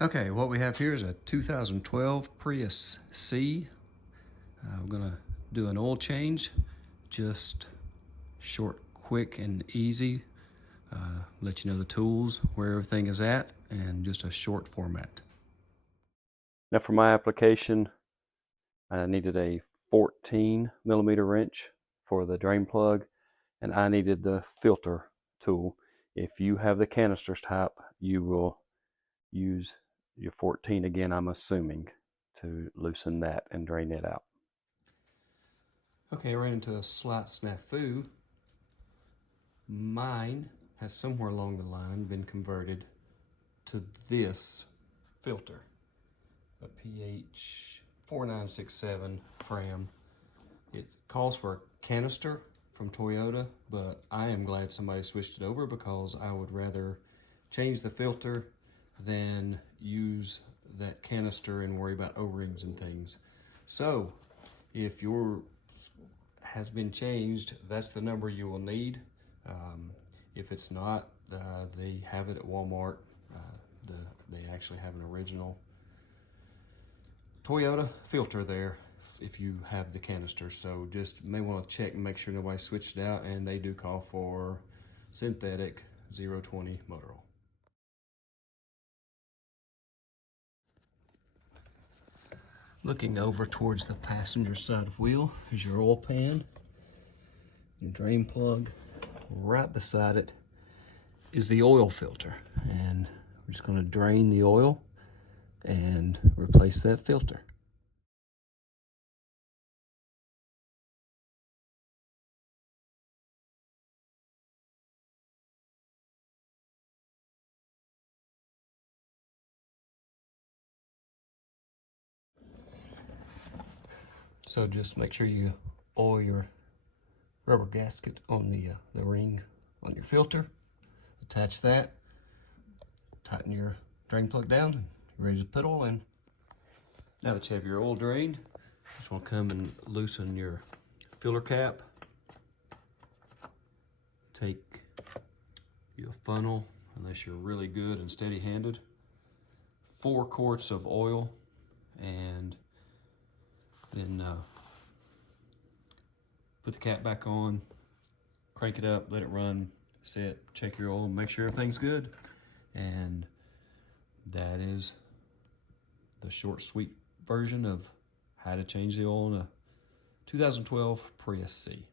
Okay, what we have here is a 2012 Prius C. We're gonna do an oil change, just short, quick, and easy. Let you know the tools, where everything is at, and just a short format. Now for my application, I needed a 14 millimeter wrench for the drain plug, and I needed the filter tool. If you have the canisters type, you will use your 14 again, I'm assuming, to loosen that and drain it out. Okay, I ran into a slight snafu. Mine has somewhere along the line been converted to this filter, a PH 4967 Fram. It calls for a canister from Toyota, but I am glad somebody switched it over because I would rather change the filter than use that canister and worry about O-rings and things. So if your has been changed, that's the number you will need. If it's not, they have it at Walmart. They actually have an original Toyota filter there if you have the canister. So just may want to check and make sure nobody switched it out, and they do call for synthetic 020 motor oil. Looking over towards the passenger side wheel is your oil pan, your drain plug. Right beside it is the oil filter, and we're just going to drain the oil and replace that filter. So just make sure you oil your rubber gasket on the ring on your filter. Attach that, tighten your drain plug down, and you're ready to put oil in. Now that you have your oil drained, just want to come and loosen your filler cap. Take your funnel, unless you're really good and steady-handed, 4 quarts of oil, and then put the cap back on, crank it up, let it run, set, check your oil, make sure everything's good. And that is the short, sweet version of how to change the oil in a 2012 Prius C.